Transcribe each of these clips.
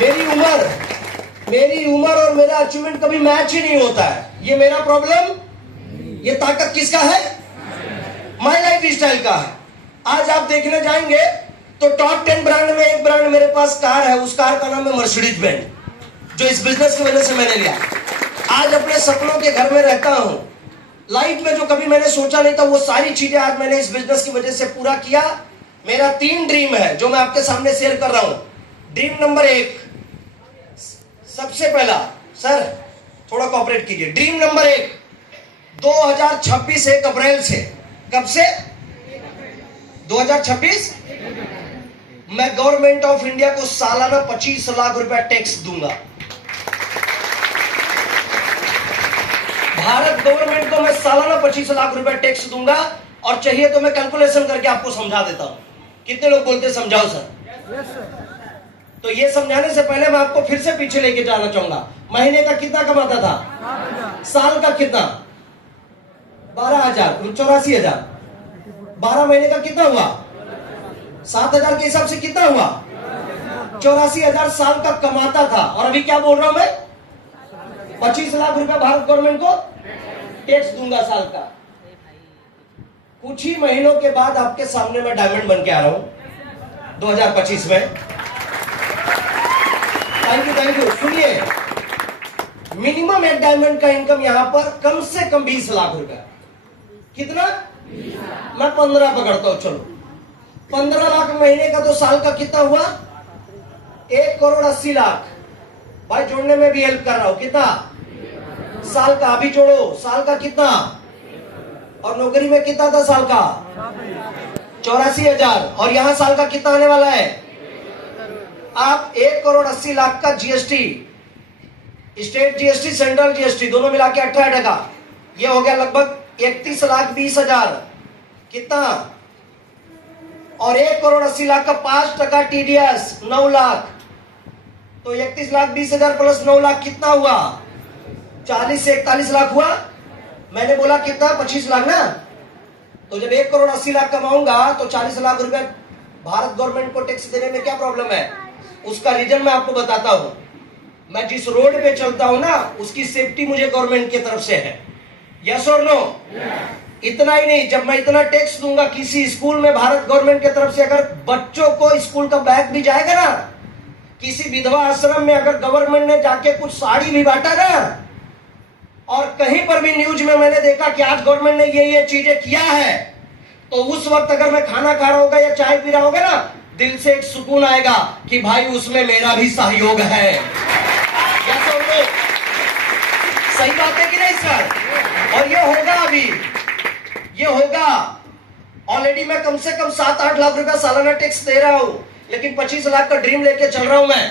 मेरी उम्र और मेरा अचीवमेंट कभी मैच ही नहीं होता है। ये मेरा प्रॉब्लम, ये ताकत किसका है? माई लाइफ स्टाइल का है। आज आप देखने जाएंगे तो टॉप 10 ब्रांड में एक ब्रांड मेरे पास कार है, उस कार का नाम है मर्सिडीज बेंज, जो इस बिजनेस की वजह से मैंने लिया। आज अपने सपनों के घर में रहता हूं। लाइफ में जो कभी मैंने सोचा नहीं था वो सारी चीजें आज मैंने इस बिजनेस की वजह से पूरा किया। मेरा 3 ड्रीम है जो मैं आपके सामने शेयर कर रहा हूं। ड्रीम नंबर 1, सबसे पहला, सर थोड़ा कोऑपरेट कीजिए। ड्रीम नंबर 1, 2026 1 अप्रैल से, कब से? 2026 मैं गवर्नमेंट ऑफ इंडिया को सालाना 25 लाख रुपया टैक्स दूंगा। भारत गवर्नमेंट को मैं सालाना 25 लाख रुपया टैक्स दूंगा। और चाहिए तो मैं कैलकुलेशन करके आपको समझा देता हूं। कितने लोग बोलते समझाओ सर? तो ये समझाने से पहले मैं आपको फिर से पीछे लेके जाना चाहूंगा। महीने का कितना कमाता था? साल का कितना? 12,000, 84,000। 12 महीने का कितना हुआ? 7,000 के हिसाब से कितना हुआ? 84,000 साल का कमाता था। और अभी क्या बोल रहा हूं मैं? 25 लाख रुपया भारत गवर्नमेंट को टैक्स दूंगा साल का। कुछ ही महीनों के बाद आपके सामने मैं डायमंड बन के आ रहा हूं 2025 में। Thank you. सुनिए, मिनिमम एक डायमंड का इनकम यहां पर कम से कम 20 लाख रुपया। कितना? मैं 15 पकड़ता हूं, चलो 15 लाख महीने का। तो साल का कितना हुआ? 1,80,00,000। भाई जोड़ने में भी हेल्प कर रहा हूं। कितना साल का? अभी जोड़ो, साल का कितना? और नौकरी में कितना था साल का? 84,000। और यहां साल का कितना आने वाला है? आप 1,80,00,000 का GST, state GST, central GST दोनों मिला के 18%, ये हो गया लगभग 31,20,000। कितना? और 1,80,00,000 का 5% टीडीएस 9 लाख। तो 31,20,000 प्लस 9 लाख कितना हुआ? 40 से 41 लाख हुआ। मैंने बोला कितना? 25 लाख ना। तो जब 1,80,00,000 कमाऊंगा तो 40 लाख रुपए भारत गवर्नमेंट को टैक्स देने में क्या प्रॉब्लम है? उसका रीजन मैं आपको बताता हूं। मैं जिस रोड पे चलता हूं ना, उसकी सेफ्टी मुझे गवर्नमेंट की तरफ से है। यस और नो? इतना ही नहीं, जब मैं इतना टैक्स दूंगा किसी स्कूल में भारत गवर्नमेंट की तरफ से, अगर बच्चों को स्कूल का बैग भी जाएगा ना, किसी विधवा आश्रम में अगर गवर्नमेंट ने जाके कुछ साड़ी भी बांटा ना, और कहीं पर भी न्यूज में मैंने देखा कि आज गवर्नमेंट ने ये चीजें किया है, तो उस वक्त अगर मैं खाना खा रहा होगा या चाय पी रहा होगा ना, दिल से एक सुकून आएगा कि भाई उसमें मेरा भी सहयोग है। सही बात है कि नहीं सर? और ये होगा, अभी ये होगा। ऑलरेडी मैं कम से कम 7-8 लाख रुपया सालाना टैक्स दे रहा हूं, लेकिन 25 लाख का ड्रीम लेके चल रहा हूं मैं।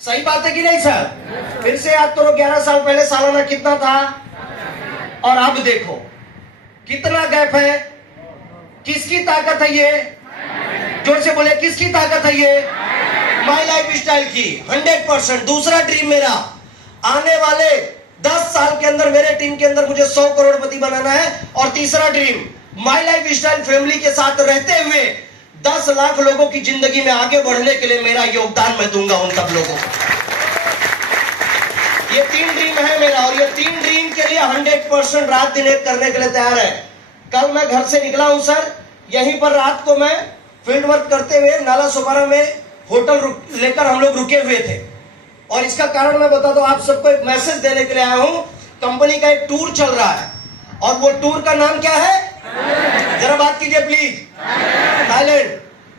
सही बात है कि नहीं सर? फिर से याद करो, 11 साल पहले सालाना कितना था और अब देखो कितना गैप है। किसकी ताकत है ये? जोर से बोले, किसकी ताकत है ये? माई लाइफ स्टाइल की 100%। दूसरा ड्रीम मेरा, आने वाले 10 साल के अंदर मेरे टीम के अंदर मुझे 100 करोड़पति बनाना है। और तीसरा dream, my life style family के साथ रहते हुए 10 लाख लोगों की जिंदगी में आगे बढ़ने के लिए मेरा योगदान मैं दूंगा उन सब लोगों को। ये 3 ड्रीम है मेरा, और ये 3 ड्रीम के लिए 100% रात दिन एक करने के लिए तैयार है। कल मैं घर से निकला हूं सर, यहीं पर रात को मैं फील्ड वर्क करते हुए नाला सोपारा में होटल लेकर हम लोग रुके हुए थे। और इसका कारण मैं बता दूं, आप सबको एक मैसेज देने के लिए आया हूं। कंपनी का एक टूर चल रहा है, और वो टूर का नाम क्या है? जरा बात कीजिए प्लीज। थाईलैंड।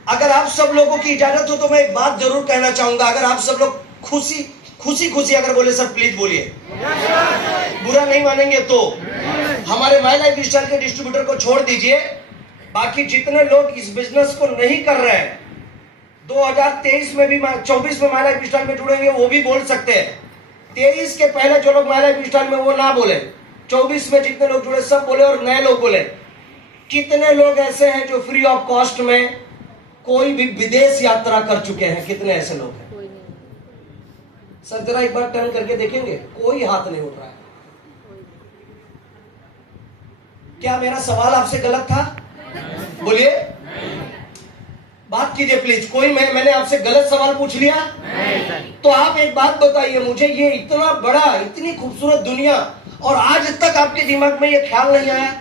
अगर आप सब लोगों की इजाजत हो तो मैं एक बात जरूर कहना चाहूंगा। अगर आप सब लोग खुशी अगर बोले सर प्लीज बोलिए, बुरा नहीं मानेंगे तो। हमारे माई लाइफ स्टाइल के डिस्ट्रीब्यूटर को छोड़ दीजिए, बाकी जितने लोग इस बिजनेस को नहीं कर रहे हैं, 2023 में भी 24 में माई लाइफ स्टाइल में जुड़ेंगे, वो भी बोल सकते हैं। 23 के पहले जो लोग माई लाइफ स्टाइल में वो ना बोले, 24 में जितने लोग जुड़े सब बोले, और नए लोग बोले। कितने लोग ऐसे हैं जो फ्री ऑफ कॉस्ट में कोई भी विदेश यात्रा कर चुके हैं? कितने ऐसे लोग हैं? सर जरा एक बार टर्न करके देखेंगे, कोई हाथ नहीं उठ रहा है। क्या मेरा सवाल आपसे गलत था? बोलिए। बात कीजिए प्लीज। कोई मैंने आपसे गलत सवाल पूछ लिया? नहीं। तो आप एक बात बताइए मुझे, ये इतना बड़ा, इतनी खूबसूरत दुनिया, और आज तक आपके दिमाग में ये ख्याल नहीं आया?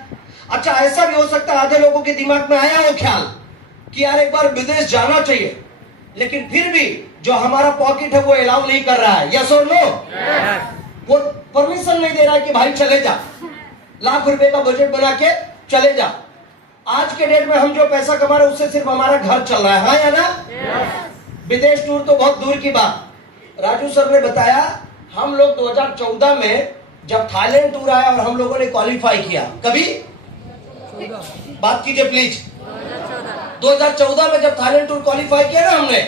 अच्छा, ऐसा भी हो सकता है आधे लोगों के दिमाग में आया वो ख्याल कि यार एक बार विदेश जाना चाहिए, लेकिन फिर भी जो हमारा पॉकेट है वो अलाउ नहीं कर रहा है। यस और नो? वो परमिशन नहीं दे रहा है कि भाई चले जा, लाख रुपए का बजट बना के चले जा। आज के डेट में हम जो पैसा कमा रहे हैं उससे सिर्फ हमारा घर चल रहा है, हाँ या ना? विदेश टूर तो बहुत दूर की बात। राजू सर ने बताया हम लोग 2014 में जब थाईलैंड टूर आया और हम लोगों ने क्वालिफाई किया, कभी बात कीजिए प्लीज। 2014 में जब थाईलैंड टूर क्वालिफाई किया ना हमने,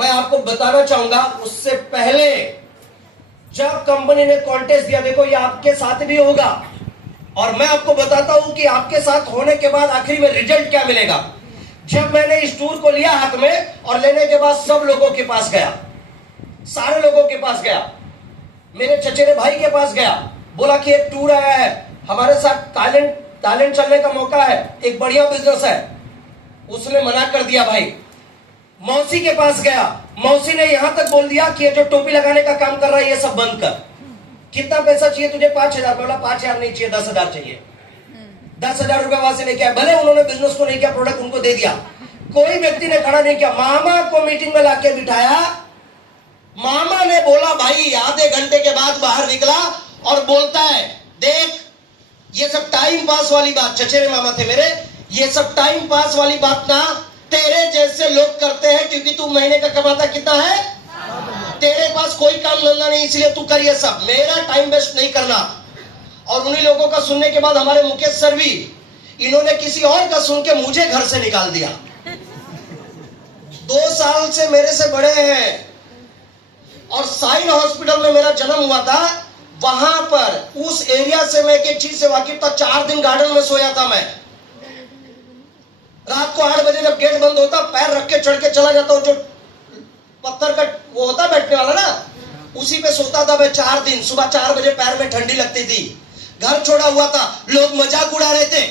मैं आपको बताना चाहूंगा उससे पहले जब कंपनी ने कॉन्टेस्ट दिया, देखो ये आपके साथ भी होगा, और मैं आपको बताता हूं कि आपके साथ होने के बाद आखिरी में रिजल्ट क्या मिलेगा। जब मैंने इस टूर को लिया हाथ में और लेने के बाद सब लोगों के पास गया, सारे लोगों के पास गया, मेरे चचेरे भाई के पास गया, बोला कि एक टूर आया है हमारे साथ, थाईलैंड चलने का मौका है, एक बढ़िया बिजनेस है। उसने मना कर दिया भाई। मौसी के पास गया, मौसी ने यहां तक बोल दिया कि ये जो टोपी लगाने का काम कर रहा है ये सब बंद कर। कितना पैसा चाहिए तुझे? 5,000। बोला 5,000 नहीं चाहिए, 10,000 चाहिए। 10,000 रुपए वहां से लेके आए। भले उन्होंने बिजनेस को नहीं किया, प्रोडक्ट उनको दे दिया, कोई व्यक्ति ने खड़ा नहीं किया। मामा को मीटिंग में लाके बिठाया, मामा ने बोला भाई, आधे घंटे के बाद बाहर निकला और बोलता है देख ये सब टाइम पास वाली बात, चचेरे मामा थे मेरे, ये सब टाइम पास वाली बात ना तेरे जैसे लोग करते हैं, क्योंकि तू महीने का कमाता कितना है, तेरे पास कोई काम धंधा नहीं, इसलिए तू कर ये सब, मेरा टाइम वेस्ट नहीं करना। और उन्हीं लोगों का सुनने के बाद हमारे मुकेश सर भी, इन्होंने किसी और का सुन के मुझे घर से निकाल दिया। 2 साल से मेरे से बड़े हैं, और साइन हॉस्पिटल में मेरा जन्म हुआ था, वहां पर उस एरिया से मैं एक चीज से वाकिफ था, 4 दिन गार्डन में सोया था मैं। रात को 8 बजे जब गेट बंद होता, पैर रख के चढ़ के चला जाता हूं, जो पत्थर का वो होता बैठने वाला ना, उसी पे सोता था मैं 4 दिन। सुबह 4 बजे पैर में ठंडी लगती थी, घर छोड़ा हुआ था, लोग मजाक उड़ा रहे थे,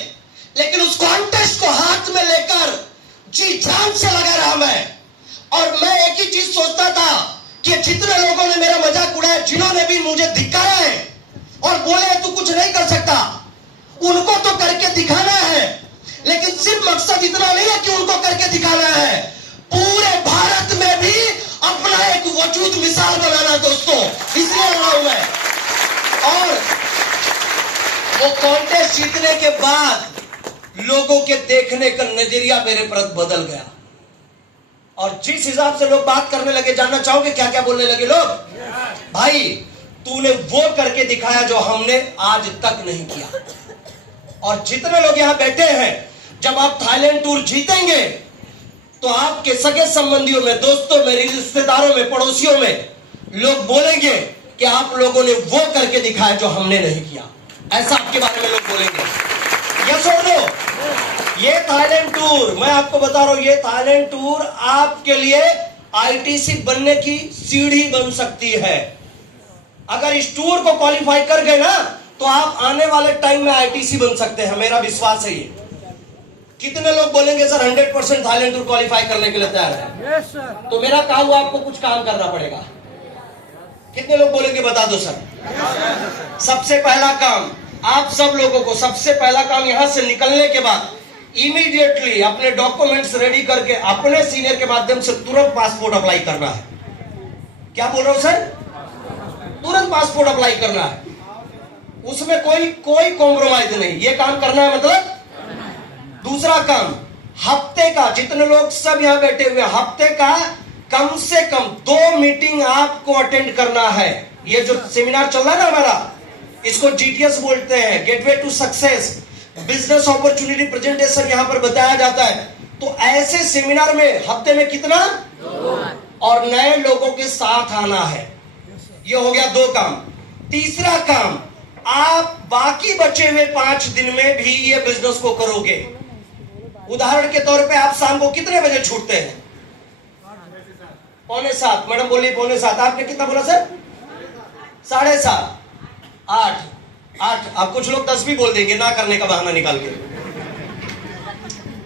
लेकिन उस कॉन्टेस्ट को हाथ में लेकर जी जान से लगा रहा मैं। और मैं एक ही चीज सोचता था कि जितने लोगों ने मेरा मजाक उड़ाया, जिन्होंने भी मुझे धिक्कारा है और बोले तू कुछ नहीं कर सकता, उनको तो करके दिखाना है, लेकिन सिर्फ मकसद इतना नहीं है कि उनको करके दिखाना है, पूरे भारत में भी अपना एक वजूद मिसाल बनाना दोस्तों, इसलिए लड़ा हूं मैं। और वो कॉन्टेस्ट जीतने के बाद लोगों के देखने का नजरिया मेरे प्रति बदल गया, और जिस हिसाब से लोग बात करने लगे, जानना चाहोगे क्या क्या बोलने लगे लोग? भाई तूने वो करके दिखाया जो हमने आज तक नहीं किया। और जितने लोग यहां बैठे हैं, जब आप थाईलैंड टूर जीतेंगे तो आपके सगे संबंधियों में, दोस्तों में, रिश्तेदारों में, पड़ोसियों में लोग बोलेंगे कि आप लोगों ने वो करके दिखाया जो हमने नहीं किया। ऐसा आपके बारे में लोग बोलेंगे। यस और नो? ये थाईलैंड टूर, मैं आपको बता रहा हूं, ये थाईलैंड टूर आपके लिए आईटीसी बनने की सीढ़ी बन सकती है। अगर इस टूर को क्वालिफाई कर गए ना, तो आप आने वाले टाइम में आईटीसी बन सकते हैं, मेरा विश्वास है ये। कितने लोग बोलेंगे सर 100% थाईलैंड टूर क्वालिफाई करने के लिए तैयार है? yes, तो मेरा काम हुआ, आपको कुछ काम करना पड़ेगा। कितने लोग बोलेंगे बता दो सर? yes, सबसे पहला काम, आप सब लोगों को सबसे पहला काम, यहां से निकलने के बाद इमीडिएटली अपने डॉक्यूमेंट्स रेडी करके अपने सीनियर के माध्यम से तुरंत पासपोर्ट अप्लाई करना है। क्या बोल रहा हूं सर? तुरंत पासपोर्ट अप्लाई करना है, उसमें कोई कॉम्प्रोमाइज नहीं, ये काम करना है। मतलब दूसरा काम, हफ्ते का, जितने लोग सब यहां बैठे हुए, हफ्ते का कम से कम 2 मीटिंग आपको अटेंड करना है। ये जो सेमिनार चल रहा है ना हमारा, इसको जीटीएस बोलते हैं, gateway to success, business opportunity presentation यहां पर बताया जाता है। तो ऐसे सेमिनार में हफ्ते में कितना, 2, और नए लोगों के साथ आना है। ये हो गया 2 काम। तीसरा काम, आप बाकी बचे हुए 5 दिन में भी ये बिजनेस को करोगे। उदाहरण के तौर पे आप शाम को कितने बजे छूटते हैं? 6:45। मैडम बोली 6:45, आपने कितना बोला सर? 7:30, 8। अब कुछ लोग 10 भी बोल देंगे ना करने का बहाना निकाल के।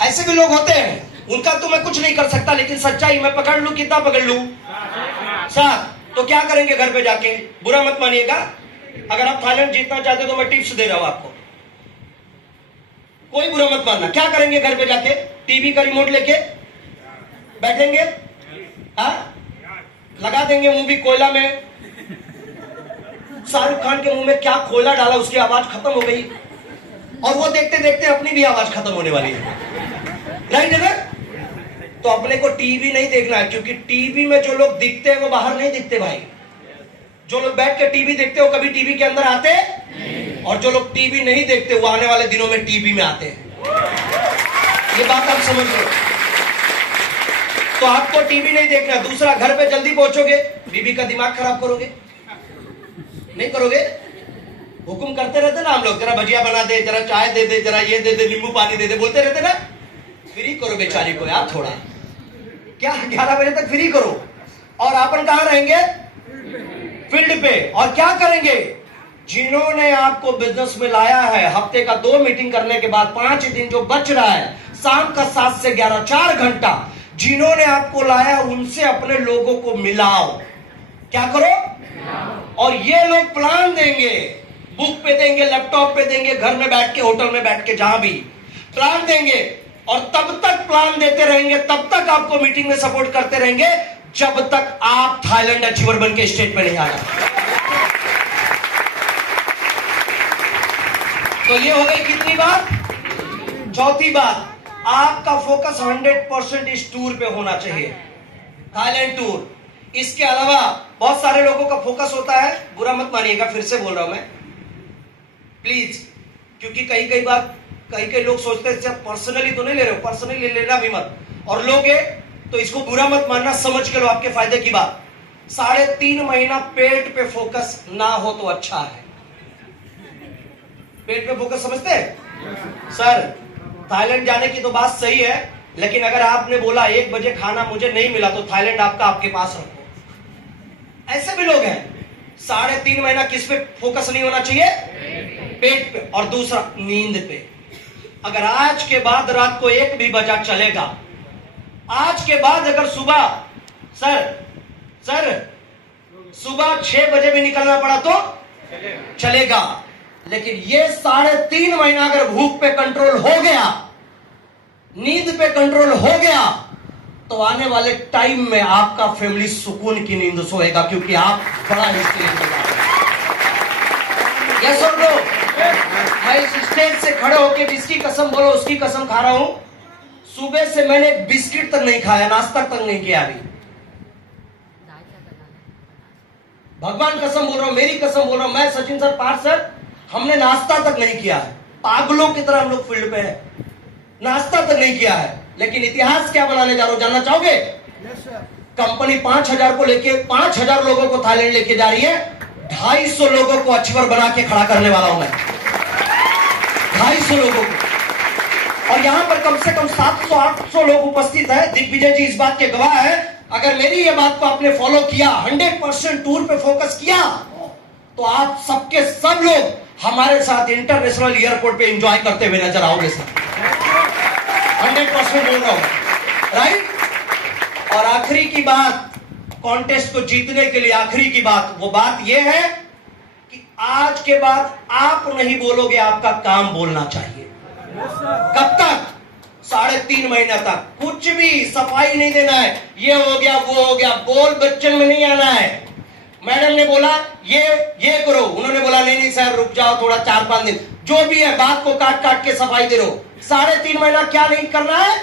ऐसे भी लोग होते हैं। उनका तो मैं कुछ नहीं कर सकता, लेकिन सच्चाई मैं पकड़ लूं, कितना पकड़ लूं? 7। तो क्या करेंगे घर पे जाके? बुरा मत मानिएगा, अगर आप थाईलैंड जीतना चाहते हो तो मैं टिप्स दे रहा हूं आपको, कोई बुरा मत मानना। क्या करेंगे घर पे जाके? टीवी का रिमोट लेके बैठेंगे, हाँ, लगा देंगे मूवी कोयला में। शाहरुख खान के मुंह में क्या कोयला डाला, उसकी आवाज खत्म हो गई, और वो देखते देखते अपनी भी आवाज खत्म होने वाली है, राइट है ना? तो अपने को टीवी नहीं देखना है, क्योंकि टीवी में जो लोग दिखते हैं वो बाहर नहीं दिखते भाई। जो लोग बैठ के टीवी देखते हो कभी टीवी के अंदर आते, और जो लोग टीवी नहीं देखते वो आने वाले दिनों में टीवी में आते हैं। ये बात आप समझ लो। तो आपको टीवी नहीं देखना। दूसरा, घर पे जल्दी पहुंचोगे, बीबी का दिमाग खराब करोगे? नहीं करोगे? हुक्म करते रहते ना हम लोग, जरा भजिया बना दे, जरा चाय दे दे, जरा ये दे दे, नींबू पानी दे दे, बोलते रहते ना। फ्री करो बेचारी को यार थोड़ा, क्या 11 बजे तक फ्री करो। और अपन कहां रहेंगे? फील्ड पे। और क्या करेंगे? जिन्होंने आपको बिजनेस में लाया है, हफ्ते का 2 मीटिंग करने के बाद 5 दिन जो बच रहा है, शाम का 7 से 11 4 घंटा जिन्होंने आपको लाया उनसे अपने लोगों को मिलाओ। क्या करो? और ये लोग प्लान देंगे, बुक पे देंगे, लैपटॉप पे देंगे, घर में बैठ के, होटल में बैठ के, जहां भी प्लान देंगे। और तब तक प्लान देते रहेंगे, तब तक आपको मीटिंग में सपोर्ट करते रहेंगे, जब तक आप थाईलैंड अचीवर बन के स्टेज पे नहीं आ जाते। तो ये हो गई कितनी बात? चौथी बात। आपका फोकस 100% इस टूर पे होना चाहिए, थाईलैंड टूर। इसके अलावा बहुत सारे लोगों का फोकस होता है, बुरा मत मानिएगा, फिर से बोल रहा हूं मैं प्लीज, क्योंकि कई बार कई लोग सोचते हैं पर्सनली तो नहीं ले रहे हो, पर्सनली लेना भी मत, और लोगे तो इसको बुरा मत मानना, समझ के लो, आपके फायदे की बात। 3.5 महीना पेट पे फोकस ना हो तो अच्छा है। पेट पे फोकस समझते हैं? सर थाईलैंड जाने की तो बात सही है, लेकिन अगर आपने बोला 1 बजे खाना मुझे नहीं मिला तो थाईलैंड आपके पास रखो। ऐसे भी लोग हैं। 3.5 महीना किस पे फोकस नहीं होना चाहिए? पेट पे। और दूसरा, नींद पे। अगर आज के बाद रात को 1 भी बजा चलेगा, आज के बाद अगर सुबह सुबह 6 बजे भी निकलना पड़ा तो चलेगा, लेकिन ये 3.5 महीना अगर भूख पे कंट्रोल हो गया, नींद पे कंट्रोल हो गया, तो आने वाले टाइम में आपका फैमिली सुकून की नींद सोएगा, क्योंकि आप बड़ा हिस्ट्री लेंगे। यस और नो? मैं इस स्टेज से खड़े होकर जिसकी कसम बोलो उसकी कसम खा रहा हूं, सुबह से मैंने बिस्किट तक नहीं खाया, नाश्ता तक नहीं किया अभी। भगवान कसम बोल रहा हूं, मेरी कसम बोल रहा हूं, मैं, सचिन सर, पार्थ सर, हमने नाश्ता तक नहीं किया है। पागलों की तरह हम लोग फील्ड पे है, नाश्ता तक नहीं किया है। लेकिन इतिहास क्या बनाने जा रहा हूं, जानना चाहोगे? कंपनी 5000 को लेके 5000 लोगों को थाईलैंड लेके जा रही है। 250 लोगों को अचीवर बना के खड़ा करने वाला हूं मैं, 250 लोगों को। और यहां पर कम से कम 700-800 लोग उपस्थित है। दिग्विजय जी इस बात के गवाह है। अगर मेरी ये बात को आपने फॉलो किया, 100% टूर पे फोकस किया, तो आप सबके सब लोग हमारे साथ इंटरनेशनल एयरपोर्ट पे एंजॉय करते हुए नजर आओगे सर। 100% बोल रहा हूं, राइट? और आखिरी की बात, कॉन्टेस्ट को जीतने के लिए आखिरी की बात, वो बात यह है कि आज के बाद आप नहीं बोलोगे, आपका काम बोलना चाहिए। कब तक? 3.5 महीना तक कुछ भी सफाई नहीं देना है। ये हो गया, वो हो गया, बोल बच्चन में नहीं आना है। मैडम ने बोला ये करो, उन्होंने बोला नहीं सर रुक जाओ थोड़ा, 4-5 दिन, जो भी है बात को काट के सफाई दे रहो। 3.5 महीना क्या नहीं करना है?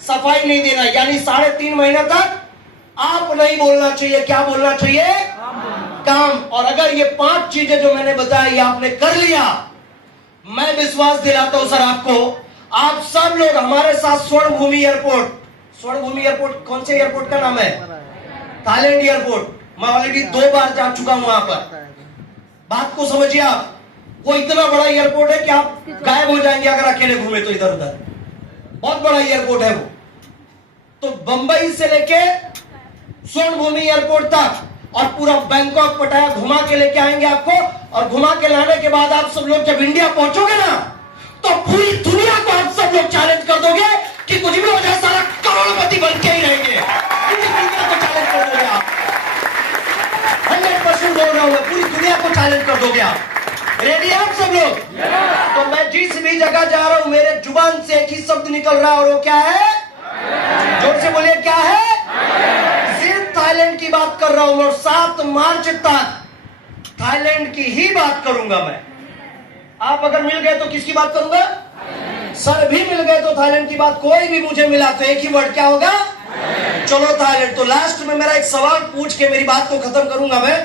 सफाई नहीं देना। यानी 3.5 महीना तक आप नहीं बोलना चाहिए। क्या बोलना चाहिए? काम। और अगर ये 5 चीजें जो मैंने बताई आपने कर लिया, मैं विश्वास दिलाता हूं सर आपको, आप सब लोग हमारे साथ स्वर्ण भूमि एयरपोर्ट कौन से एयरपोर्ट का नाम है? Thailand airport. मैं ऑलरेडी 2 बार जा चुका हूं वहां पर। बात को समझिए आप, वो इतना बड़ा एयरपोर्ट है कि आप गायब हो जाएंगे अगर अकेले घूमे तो इधर उधर। बहुत बड़ा एयरपोर्ट है वो। तो बंबई से लेके स्वर्ण भूमि एयरपोर्ट तक और पूरा बैंकॉक पटाया घुमा के लेके आएंगे आपको। और घुमा के लाने के बाद आप सब लोग जब इंडिया पहुंचोगे ना, तो पूरी दुनिया को आप सब लोग चैलेंज कर दोगे कि कुछ भी हो जाए सारा करोड़पति बन के ही रहेंगे। पूरी दुनिया को चैलेंज कर दोगे आप, 100% बोल रहा हूं मैं, पूरी दुनिया को चैलेंज कर दोगे आप। रेडी आप सब लोग? तो मैं जिस भी जगह जा रहा हूं मेरे जुबान से एक ही शब्द निकल रहा है और वो क्या है? जोर से बोलिए, क्या है? सिर्फ थाईलैंड की बात कर रहा हूं और 7 मार्च तक थाईलैंड की ही बात करूंगा मैं। आप अगर मिल गए तो किसकी बात करूंगा? सर भी मिल गए तो थाईलैंड की बात। कोई भी मुझे मिला तो एक ही वर्ड क्या होगा? चलो थाईलैंड। तो लास्ट में मेरा एक सवाल पूछ के मेरी बात को खत्म करूंगा मैं।